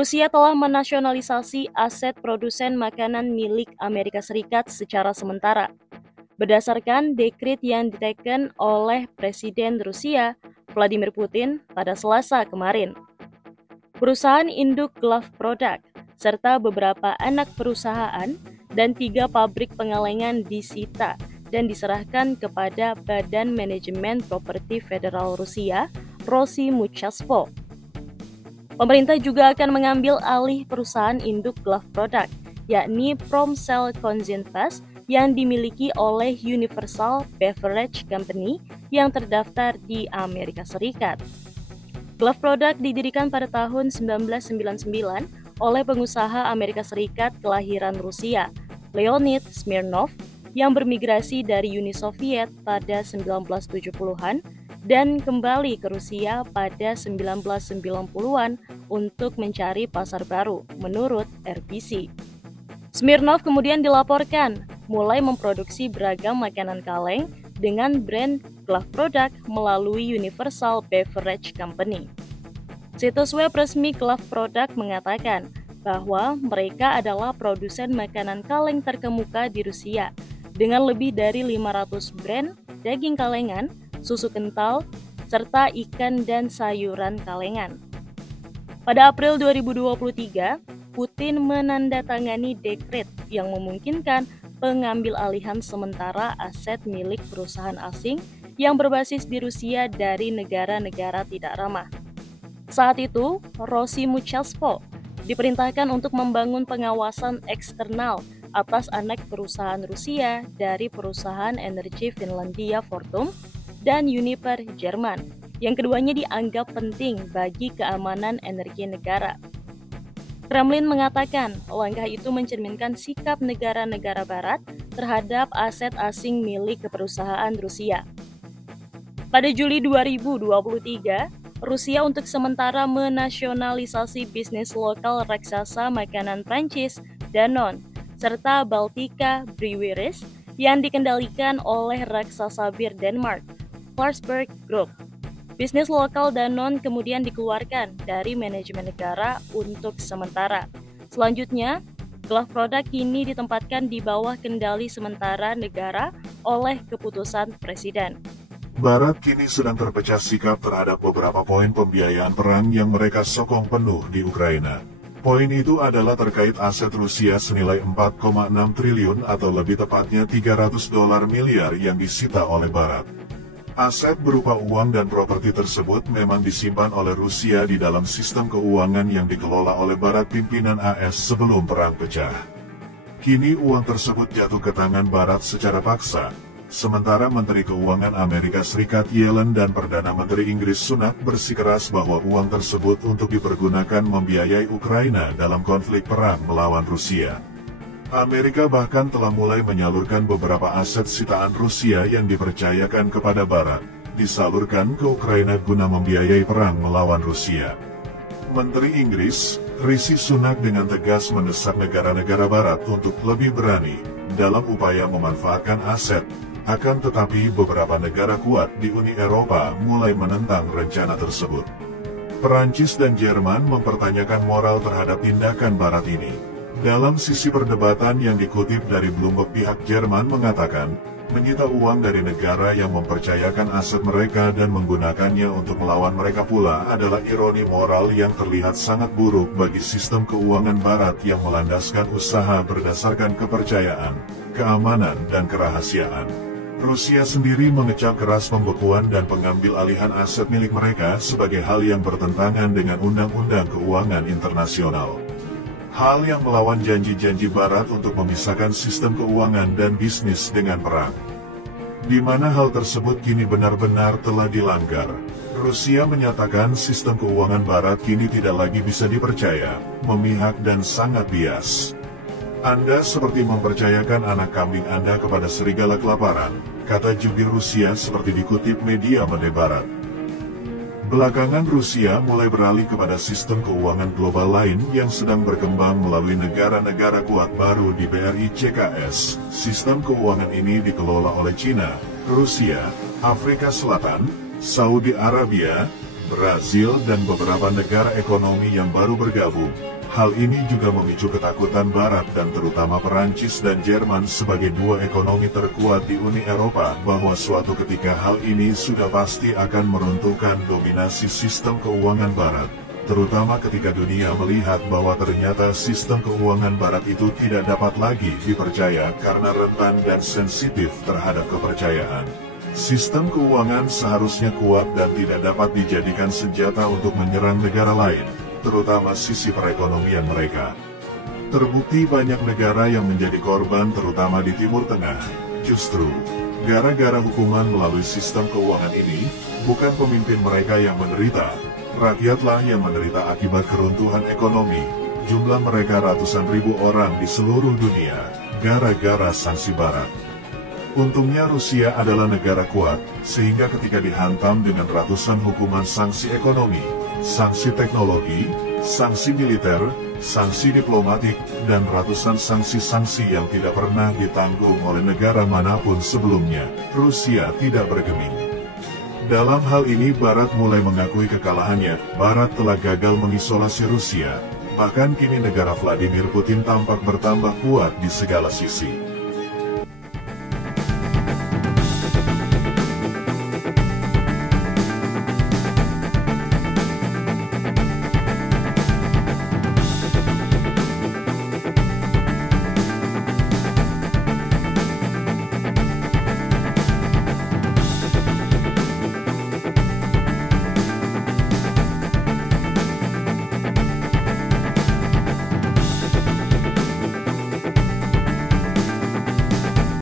Rusia telah menasionalisasi aset produsen makanan milik Amerika Serikat secara sementara, berdasarkan dekret yang diteken oleh Presiden Rusia, Vladimir Putin, pada Selasa kemarin. Perusahaan induk Glove Product, serta beberapa anak perusahaan dan 3 pabrik pengalengan disita dan diserahkan kepada Badan Manajemen Properti Federal Rusia, Rosimutchaspo. Pemerintah juga akan mengambil alih perusahaan induk Glove Product, yakni Promselconsinvest yang dimiliki oleh Universal Beverage Company yang terdaftar di Amerika Serikat. Glove Product didirikan pada tahun 1999 oleh pengusaha Amerika Serikat kelahiran Rusia, Leonid Smirnov, yang bermigrasi dari Uni Soviet pada 1970-an dan kembali ke Rusia pada 1990-an untuk mencari pasar baru, menurut RBC. Smirnov kemudian dilaporkan mulai memproduksi beragam makanan kaleng dengan brand Glove Product melalui Universal Beverage Company. Situs web resmi Glove Product mengatakan bahwa mereka adalah produsen makanan kaleng terkemuka di Rusia dengan lebih dari 500 brand daging kalengan, susu kental, serta ikan dan sayuran kalengan. Pada April 2023, Putin menandatangani dekret yang memungkinkan pengambil alihan sementara aset milik perusahaan asing yang berbasis di Rusia dari negara-negara tidak ramah. Saat itu, Rosimutchaspo diperintahkan untuk membangun pengawasan eksternal atas anak perusahaan Rusia dari perusahaan energi Finlandia Fortum dan Uniper Jerman, yang keduanya dianggap penting bagi keamanan energi negara. Kremlin mengatakan langkah itu mencerminkan sikap negara-negara barat terhadap aset asing milik perusahaan Rusia. Pada Juli 2023, Rusia untuk sementara menasionalisasi bisnis lokal raksasa makanan Prancis, Danone, serta Baltika Breweries yang dikendalikan oleh raksasa bir Denmark, Carlsberg Group. Bisnis lokal Danone kemudian dikeluarkan dari manajemen negara untuk sementara. Selanjutnya, Glove Product kini ditempatkan di bawah kendali sementara negara oleh keputusan Presiden. Barat kini sedang terpecah sikap terhadap beberapa poin pembiayaan perang yang mereka sokong penuh di Ukraina. Poin itu adalah terkait aset Rusia senilai 4,6 triliun atau lebih tepatnya 300 dolar miliar yang disita oleh Barat. Aset berupa uang dan properti tersebut memang disimpan oleh Rusia di dalam sistem keuangan yang dikelola oleh Barat pimpinan AS sebelum perang pecah. Kini uang tersebut jatuh ke tangan Barat secara paksa, sementara Menteri Keuangan Amerika Serikat Yellen dan Perdana Menteri Inggris Sunak bersikeras bahwa uang tersebut untuk dipergunakan membiayai Ukraina dalam konflik perang melawan Rusia. Amerika bahkan telah mulai menyalurkan beberapa aset sitaan Rusia yang dipercayakan kepada Barat, disalurkan ke Ukraina guna membiayai perang melawan Rusia. Menteri Inggris, Rishi Sunak dengan tegas mendesak negara-negara Barat untuk lebih berani dalam upaya memanfaatkan aset, akan tetapi beberapa negara kuat di Uni Eropa mulai menentang rencana tersebut. Perancis dan Jerman mempertanyakan moral terhadap tindakan Barat ini. Dalam sisi perdebatan yang dikutip dari Bloomberg, pihak Jerman mengatakan, menyita uang dari negara yang mempercayakan aset mereka dan menggunakannya untuk melawan mereka pula adalah ironi moral yang terlihat sangat buruk bagi sistem keuangan Barat yang melandaskan usaha berdasarkan kepercayaan, keamanan, dan kerahasiaan. Rusia sendiri mengecap keras pembekuan dan pengambil alihan aset milik mereka sebagai hal yang bertentangan dengan Undang-Undang Keuangan Internasional. Hal yang melawan janji-janji Barat untuk memisahkan sistem keuangan dan bisnis dengan perang. Di mana hal tersebut kini benar-benar telah dilanggar. Rusia menyatakan sistem keuangan Barat kini tidak lagi bisa dipercaya, memihak dan sangat bias. Anda seperti mempercayakan anak kambing Anda kepada serigala kelaparan, kata jubir Rusia seperti dikutip media Mede Barat. Belakangan Rusia mulai beralih kepada sistem keuangan global lain yang sedang berkembang melalui negara-negara kuat baru di BRI CKS. Sistem keuangan ini dikelola oleh China, Rusia, Afrika Selatan, Saudi Arabia, Brasil, dan beberapa negara ekonomi yang baru bergabung. Hal ini juga memicu ketakutan Barat dan terutama Perancis dan Jerman sebagai dua ekonomi terkuat di Uni Eropa bahwa suatu ketika hal ini sudah pasti akan meruntuhkan dominasi sistem keuangan Barat. Terutama ketika dunia melihat bahwa ternyata sistem keuangan Barat itu tidak dapat lagi dipercaya karena rentan dan sensitif terhadap kepercayaan. Sistem keuangan seharusnya kuat dan tidak dapat dijadikan senjata untuk menyerang negara lain, terutama sisi perekonomian mereka. Terbukti banyak negara yang menjadi korban terutama di Timur Tengah. Justru, gara-gara hukuman melalui sistem keuangan ini, bukan pemimpin mereka yang menderita, rakyatlah yang menderita akibat keruntuhan ekonomi. Jumlah mereka ratusan ribu orang di seluruh dunia, gara-gara sanksi Barat. Untungnya Rusia adalah negara kuat, sehingga ketika dihantam dengan ratusan hukuman sanksi ekonomi, sanksi teknologi, sanksi militer, sanksi diplomatik, dan ratusan sanksi-sanksi yang tidak pernah ditanggung oleh negara manapun sebelumnya, Rusia tidak bergeming. Dalam hal ini Barat mulai mengakui kekalahannya. Barat telah gagal mengisolasi Rusia, bahkan kini negara Vladimir Putin tampak bertambah kuat di segala sisi.